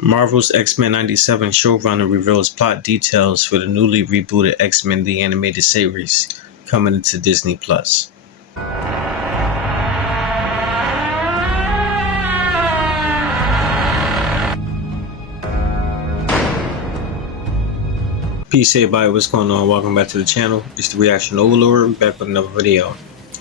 Marvel's X-Men 97 showrunner reveals plot details for the newly rebooted X-Men the Animated Series, coming into Disney+. Peace everybody, what's going on? Welcome back to the channel. It's the Reaction Overlord, back with another video.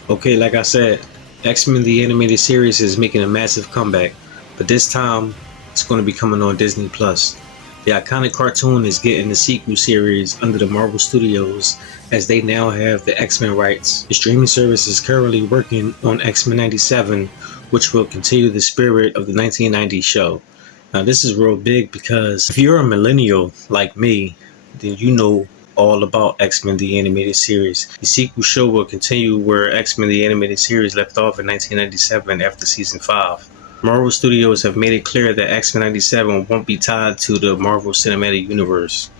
Okay, like I said, X-Men the Animated Series is making a massive comeback, but this time it's going to be coming on Disney+. The iconic cartoon is getting the sequel series under the Marvel Studios, as they now have the X-Men rights. The streaming service is currently working on X-Men 97, which will continue the spirit of the 1990s show. Now this is real big because if you're a millennial like me, then you know all about X-Men the Animated Series. The sequel show will continue where X-Men the Animated Series left off in 1997 after season 5. Marvel Studios have made it clear that X-Men 97 won't be tied to the Marvel Cinematic Universe.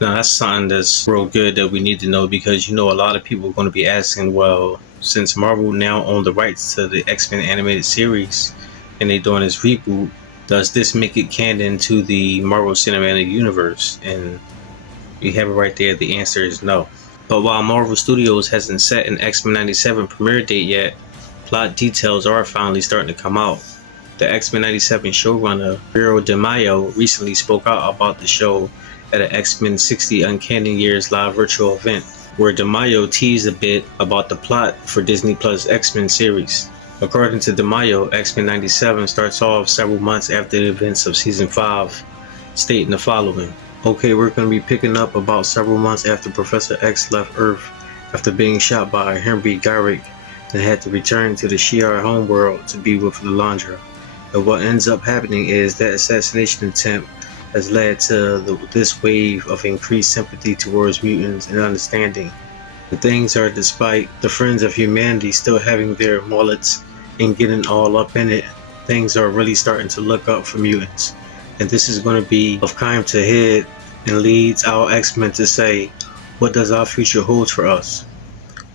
Now that's something that's real good that we need to know, because you know a lot of people are going to be asking, well, since Marvel now own the rights to the X-Men Animated Series and they're doing this reboot, does this make it canon to the Marvel Cinematic Universe? And you have it right there, the answer is no. But while Marvel Studios hasn't set an X-Men 97 premiere date yet, plot details are finally starting to come out. The X-Men 97 showrunner, Vero DeMaio, recently spoke out about the show at an X-Men 60 Uncanny Years live virtual event, where DeMaio teased a bit about the plot for Disney Plus X-Men series. According to DeMaio, X-Men 97 starts off several months after the events of season 5, stating the following. Okay, we're going to be picking up about several months after Professor X left Earth after being shot by Henry Garrick and had to return to the Shi'ar homeworld to be with Lilandra. And what ends up happening is that assassination attempt has led to this wave of increased sympathy towards mutants and understanding. The things are, despite the friends of humanity still having their mullets and getting all up in it, things are really starting to look up for mutants. And this is going to be of time to head and leads our X-Men to say, what does our future hold for us?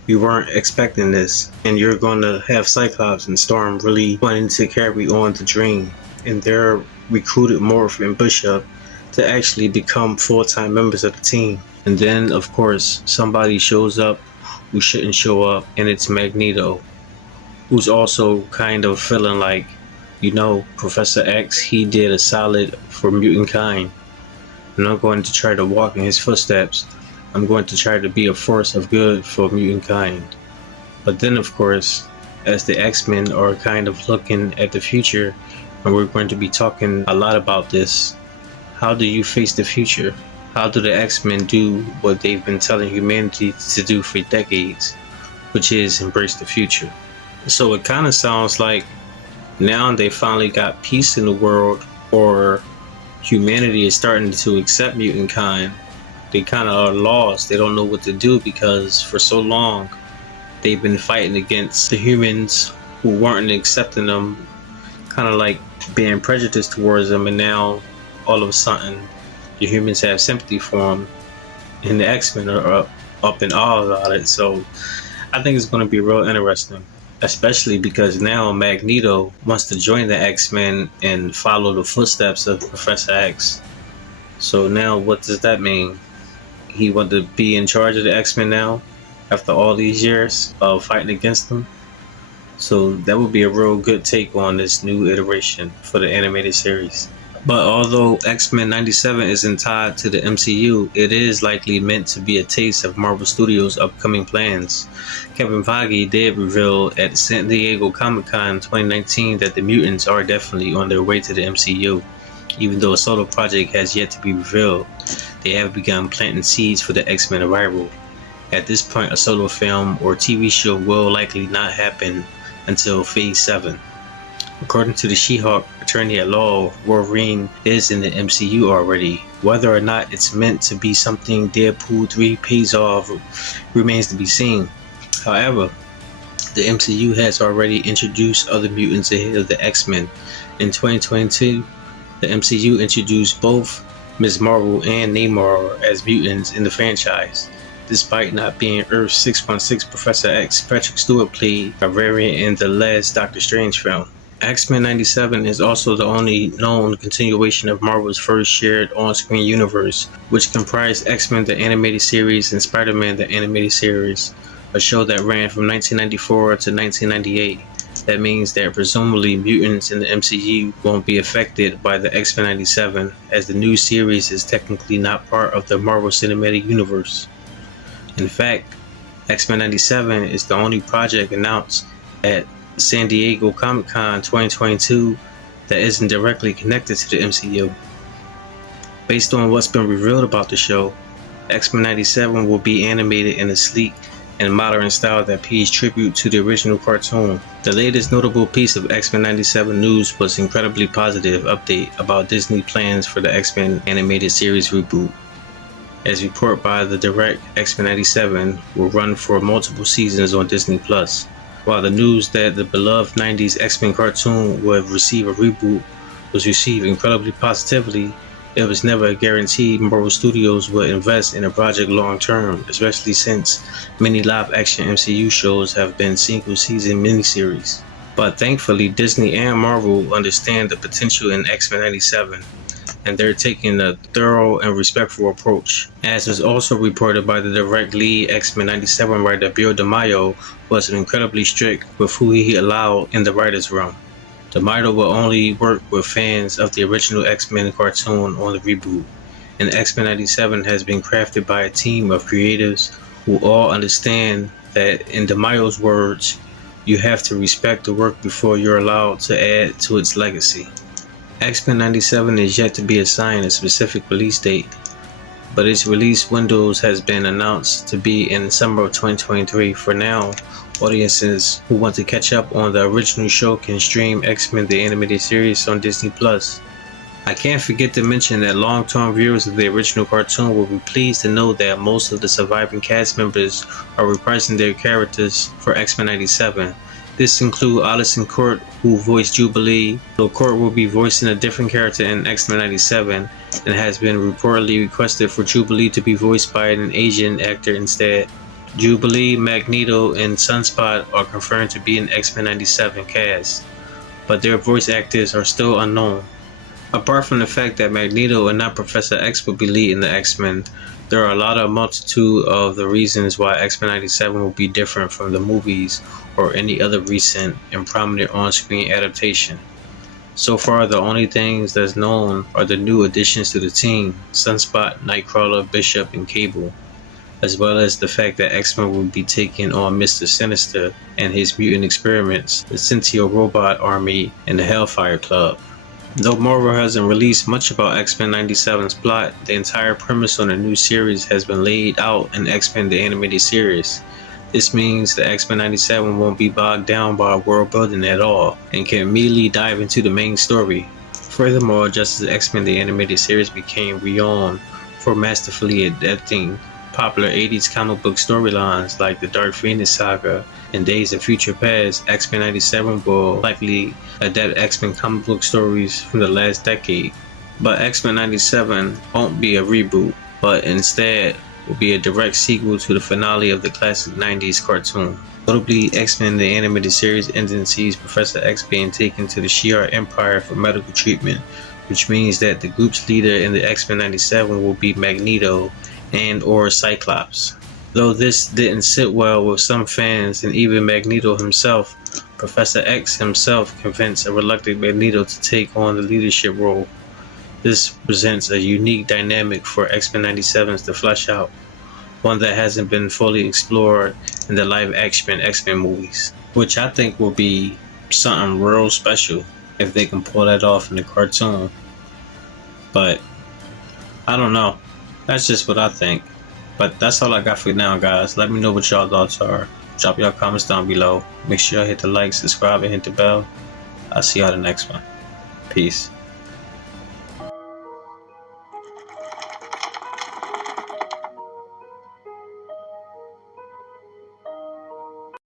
We weren't expecting this, and you're going to have Cyclops and Storm really wanting to carry on the dream, and they're recruited Morph and Bishop to actually become full-time members of the team. And then of course somebody shows up who shouldn't show up, and it's Magneto, who's also kind of feeling like, you know, Professor X, he did a solid for mutant kind, and I'm going to try to walk in his footsteps. I'm going to try to be a force of good for mutant kind. But then of course, as the X-Men are kind of looking at the future, and we're going to be talking a lot about this, how do you face the future? How do the X-Men do what they've been telling humanity to do for decades, which is embrace the future? So it kind of sounds like now they finally got peace in the world, or humanity is starting to accept mutant kind. They kind of are lost. They don't know what to do, because for so long they've been fighting against the humans who weren't accepting them, kind of like being prejudiced towards them, and now all of a sudden the humans have sympathy for them, and the X-Men are up in awe about it. So I think it's going to be real interesting, especially because now Magneto wants to join the X-Men and follow the footsteps of Professor X. So now what does that mean? He wants to be in charge of the X-Men now after all these years of fighting against them? So that would be a real good take on this new iteration for the animated series. But although X-Men 97 isn't tied to the MCU, it is likely meant to be a taste of Marvel Studios' upcoming plans. Kevin Feige did reveal at San Diego Comic-Con 2019 that the mutants are definitely on their way to the MCU. Even though a solo project has yet to be revealed, they have begun planting seeds for the X-Men arrival. At this point, a solo film or TV show will likely not happen until Phase 7. According to the She-Hulk attorney at law, Wolverine is in the MCU already. Whether or not it's meant to be something Deadpool 3 pays off remains to be seen. However, the MCU has already introduced other mutants ahead of the X-Men. In 2022, the MCU introduced both Ms. Marvel and Namor as mutants in the franchise. Despite not being Earth's 616 Professor X, Patrick Stewart played a variant in the last Doctor Strange film. X-Men 97 is also the only known continuation of Marvel's first shared on-screen universe, which comprised X-Men the Animated Series and Spider-Man the Animated Series, a show that ran from 1994 to 1998. That means that presumably mutants in the MCU won't be affected by the X-Men 97, as the new series is technically not part of the Marvel Cinematic Universe. In fact, X-Men 97 is the only project announced at San Diego Comic-Con 2022 that isn't directly connected to the MCU. Based on what's been revealed about the show, X-Men 97 will be animated in a sleek and modern style that pays tribute to the original cartoon. The latest notable piece of X-Men 97 news was an incredibly positive update about Disney plans for the X-Men animated series reboot. As reported by The Direct, X-Men 97 will run for multiple seasons on Disney+. While the news that the beloved 90s X-Men cartoon would receive a reboot was received incredibly positively, it was never a guarantee Marvel Studios would invest in a project long term, especially since many live-action MCU shows have been single-season miniseries. But thankfully, Disney and Marvel understand the potential in X-Men 97, and they're taking a thorough and respectful approach. As was also reported by the Direct lead, X-Men 97 writer Bill DeMaio was incredibly strict with who he allowed in the writer's room. DeMaio will only work with fans of the original X-Men cartoon on the reboot, and X-Men 97 has been crafted by a team of creatives who all understand that, in DeMaio's words, you have to respect the work before you're allowed to add to its legacy. X-Men 97 is yet to be assigned a specific release date, but its release windows has been announced to be in summer of 2023. For now, audiences who want to catch up on the original show can stream X-Men the Animated Series on Disney+. I can't forget to mention that long-term viewers of the original cartoon will be pleased to know that most of the surviving cast members are reprising their characters for X-Men 97. This includes Alison Court, who voiced Jubilee, though Court will be voicing a different character in X-Men 97 and has been reportedly requested for Jubilee to be voiced by an Asian actor instead. Jubilee, Magneto, and Sunspot are confirmed to be in X-Men 97 cast, but their voice actors are still unknown. Apart from the fact that Magneto and not Professor X will be leading the X-Men, there are a multitude of the reasons why X-Men 97 will be different from the movies or any other recent and prominent on-screen adaptation. So far, the only things that's known are the new additions to the team: Sunspot, Nightcrawler, Bishop, and Cable, as well as the fact that X-Men will be taking on Mr. Sinister and his mutant experiments, the Sentio Robot Army, and the Hellfire Club. Though Marvel hasn't released much about X-Men 97's plot, the entire premise on the new series has been laid out in X-Men the Animated Series. This means the X-Men 97 won't be bogged down by world building at all, and can immediately dive into the main story. Furthermore, just as X-Men the Animated Series became renowned for masterfully adapting popular 80s comic book storylines like the Dark Phoenix saga and Days of Future Past, X-Men 97 will likely adapt X-Men comic book stories from the last decade. But X-Men 97 won't be a reboot, but instead will be a direct sequel to the finale of the classic 90s cartoon. Notably, X-Men the Animated Series ending sees Professor X being taken to the Shi'ar Empire for medical treatment, which means that the group's leader in the X-Men 97 will be Magneto and or Cyclops. Though this didn't sit well with some fans and even Magneto himself, Professor X himself convinced a reluctant Magneto to take on the leadership role. This presents a unique dynamic for X-Men 97s to flesh out, one that hasn't been fully explored in the live-action X-Men movies, which I think will be something real special if they can pull that off in the cartoon. But I don't know. That's just what I think. But that's all I got for now, guys. Let me know what y'all thoughts are. Drop y'all comments down below. Make sure y'all hit the like, subscribe, and hit the bell. I'll see y'all in the next one. Peace.